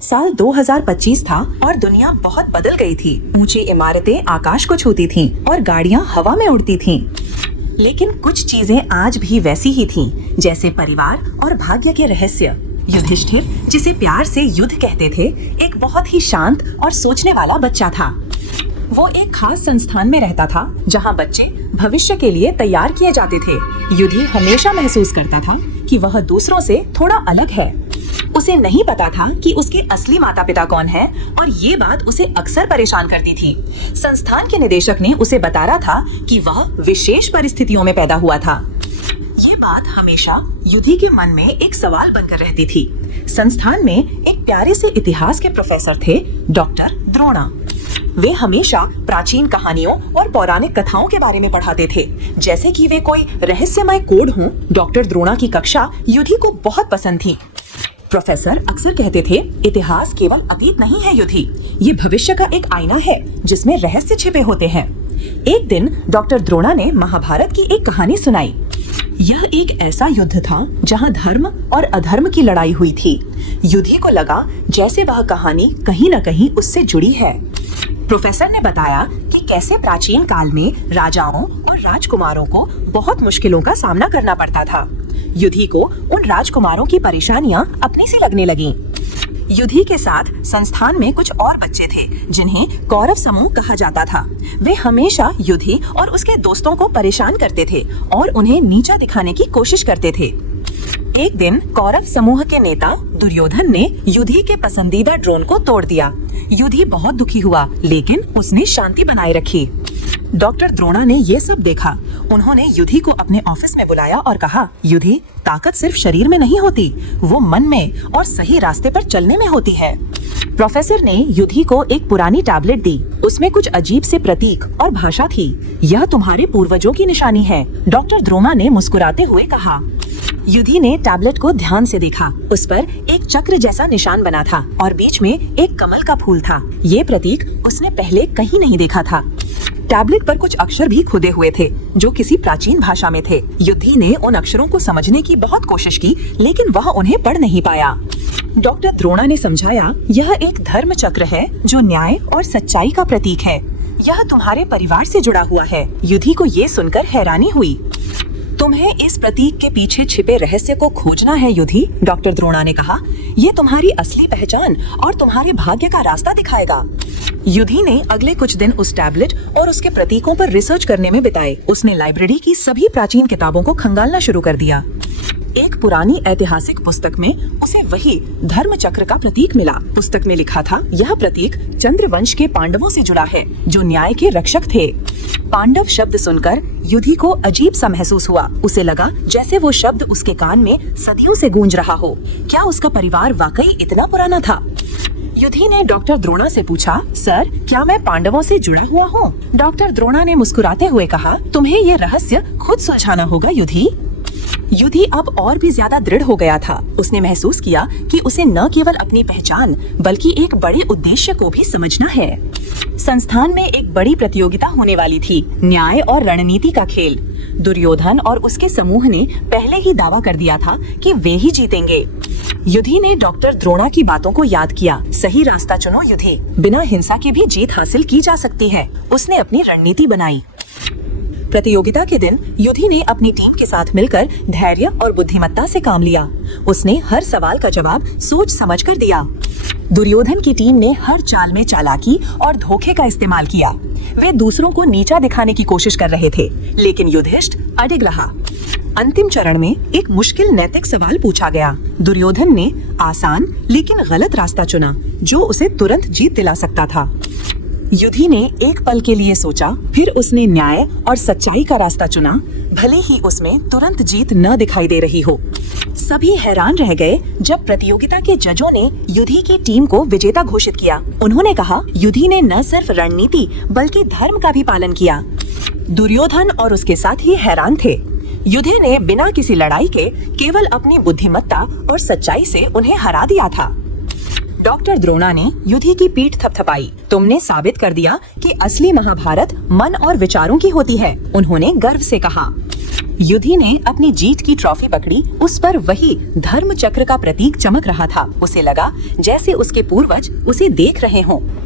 साल 2025 था और दुनिया बहुत बदल गई थी। ऊंची इमारतें आकाश को छूती थीं और गाड़ियां हवा में उड़ती थीं। लेकिन कुछ चीजें आज भी वैसी ही थीं, जैसे परिवार और भाग्य के रहस्य। युधिष्ठिर, जिसे प्यार से युद्ध कहते थे, एक बहुत ही शांत और सोचने वाला बच्चा था। वो एक खास संस्थान में रहता था जहाँ बच्चे भविष्य के लिए तैयार किए जाते थे। युधि हमेशा महसूस करता था कि वह दूसरों से थोड़ा अलग है। उसे नहीं पता था कि उसके असली माता पिता कौन हैं और ये बात उसे अक्सर परेशान करती थी। संस्थान के निदेशक ने उसे बता रहा था कि वह विशेष परिस्थितियों में पैदा हुआ था। ये बात हमेशा युधि के मन में एक सवाल बनकर रहती थी। संस्थान में एक प्यारे से इतिहास के प्रोफेसर थे, डॉक्टर द्रोणा। वे हमेशा प्राचीन कहानियों और पौराणिक कथाओं के बारे में पढ़ाते थे, जैसे कि वे कोई रहस्यमय कोड हों। डॉक्टर द्रोणा की कक्षा युधि को बहुत पसंद थी। प्रोफेसर अक्सर कहते थे, इतिहास केवल अतीत नहीं है युधि, ये भविष्य का एक आईना है जिसमें रहस्य छिपे होते हैं। एक दिन डॉक्टर द्रोणा ने महाभारत की एक कहानी सुनाई। यह एक ऐसा युद्ध था जहां धर्म और अधर्म की लड़ाई हुई थी। युधि को लगा जैसे वह कहानी कहीं न कहीं उससे जुड़ी है। प्रोफेसर ने बताया कि कैसे प्राचीन काल में राजाओं और राजकुमारों को बहुत मुश्किलों का सामना करना पड़ता था। युधि को उन राजकुमारों की परेशानियां अपनी सी लगने लगीं। युधि के साथ संस्थान में कुछ और बच्चे थे जिन्हें कौरव समूह कहा जाता था। वे हमेशा युधि और उसके दोस्तों को परेशान करते थे और उन्हें नीचा दिखाने की कोशिश करते थे। एक दिन कौरव समूह के नेता दुर्योधन ने युधि के पसंदीदा ड्रोन को तोड़ दिया। युधि बहुत दुखी हुआ, लेकिन उसने शांति बनाए रखी। डॉक्टर द्रोणा ने ये सब देखा। उन्होंने युधि को अपने ऑफिस में बुलाया और कहा, युधि, ताकत सिर्फ शरीर में नहीं होती, वो मन में और सही रास्ते पर चलने में होती है। प्रोफेसर ने युधि को एक पुरानी टैबलेट दी। उसमें कुछ अजीब से प्रतीक और भाषा थी। यह तुम्हारे पूर्वजों की निशानी है, डॉक्टर द्रोणा ने मुस्कुराते हुए कहा। युधि ने टैबलेट को ध्यान से देखा। उस पर एक चक्र जैसा निशान बना था और बीच में एक कमल का फूल था। ये प्रतीक उसने पहले कहीं नहीं देखा था। टैबलेट पर कुछ अक्षर भी खुदे हुए थे जो किसी प्राचीन भाषा में थे। युधि ने उन अक्षरों को समझने की बहुत कोशिश की, लेकिन वह उन्हें पढ़ नहीं पाया। डॉक्टर द्रोणा ने समझाया, यह एक धर्म चक्र है जो न्याय और सच्चाई का प्रतीक है। यह तुम्हारे परिवार से जुड़ा हुआ है। युधि को ये सुनकर हैरानी हुई। तुम्हें इस प्रतीक के पीछे छिपे रहस्य को खोजना है युधि, डॉक्टर द्रोणा ने कहा। ये तुम्हारी असली पहचान और तुम्हारे भाग्य का रास्ता दिखाएगा। युधि ने अगले कुछ दिन उस टैबलेट और उसके प्रतीकों पर रिसर्च करने में बिताए। उसने लाइब्रेरी की सभी प्राचीन किताबों को खंगालना शुरू कर दिया। एक पुरानी ऐतिहासिक पुस्तक में उसे वही धर्म चक्र का प्रतीक मिला। पुस्तक में लिखा था, यह प्रतीक चंद्रवंश के पांडवों से जुड़ा है जो न्याय के रक्षक थे। पांडव शब्द सुनकर युधि को अजीब सा महसूस हुआ। उसे लगा जैसे वो शब्द उसके कान में सदियों से गूंज रहा हो। क्या उसका परिवार वाकई इतना पुराना था? युधि ने डॉक्टर द्रोणा से पूछा, सर, क्या मैं पांडवों से जुड़ा हुआ हूँ? डॉक्टर द्रोणा ने मुस्कुराते हुए कहा, तुम्हें ये रहस्य खुद सुलझाना होगा युधि। युधि अब और भी ज्यादा दृढ़ हो गया था। उसने महसूस किया कि उसे न केवल अपनी पहचान बल्कि एक बड़े उद्देश्य को भी समझना है। संस्थान में एक बड़ी प्रतियोगिता होने वाली थी, न्याय और रणनीति का खेल। दुर्योधन और उसके समूह ने पहले ही दावा कर दिया था कि वे ही जीतेंगे। युधि ने डॉक्टर द्रोणा की बातों को याद किया। सही रास्ता चुनो युधि, बिना हिंसा के भी जीत हासिल की जा सकती है। उसने अपनी रणनीति बनाई। प्रतियोगिता के दिन युधि ने अपनी टीम के साथ मिलकर धैर्य और बुद्धिमत्ता से काम लिया। उसने हर सवाल का जवाब सोच समझकर दिया। दुर्योधन की टीम ने हर चाल में चालाकी और धोखे का इस्तेमाल किया। वे दूसरों को नीचा दिखाने की कोशिश कर रहे थे, लेकिन युधिष्ठिर अडिग रहा। अंतिम चरण में एक मुश्किल नैतिक सवाल पूछा गया। दुर्योधन ने आसान लेकिन गलत रास्ता चुना जो उसे तुरंत जीत दिला सकता था। युधि ने एक पल के लिए सोचा, फिर उसने न्याय और सच्चाई का रास्ता चुना, भले ही उसमें तुरंत जीत न दिखाई दे रही हो। सभी हैरान रह गए जब प्रतियोगिता के जजों ने युधि की टीम को विजेता घोषित किया। उन्होंने कहा, युधि ने न सिर्फ रणनीति बल्कि धर्म का भी पालन किया। दुर्योधन और उसके साथी हैरान थे। युधि ने बिना किसी लड़ाई के केवल अपनी बुद्धिमत्ता और सच्चाई से उन्हें हरा दिया था। डॉक्टर द्रोणा ने युधि की पीठ थपथपाई। तुमने साबित कर दिया कि असली महाभारत मन और विचारों की होती है, उन्होंने गर्व से कहा। युधि ने अपनी जीत की ट्रॉफी पकड़ी। उस पर वही धर्म चक्र का प्रतीक चमक रहा था। उसे लगा जैसे उसके पूर्वज उसे देख रहे हों।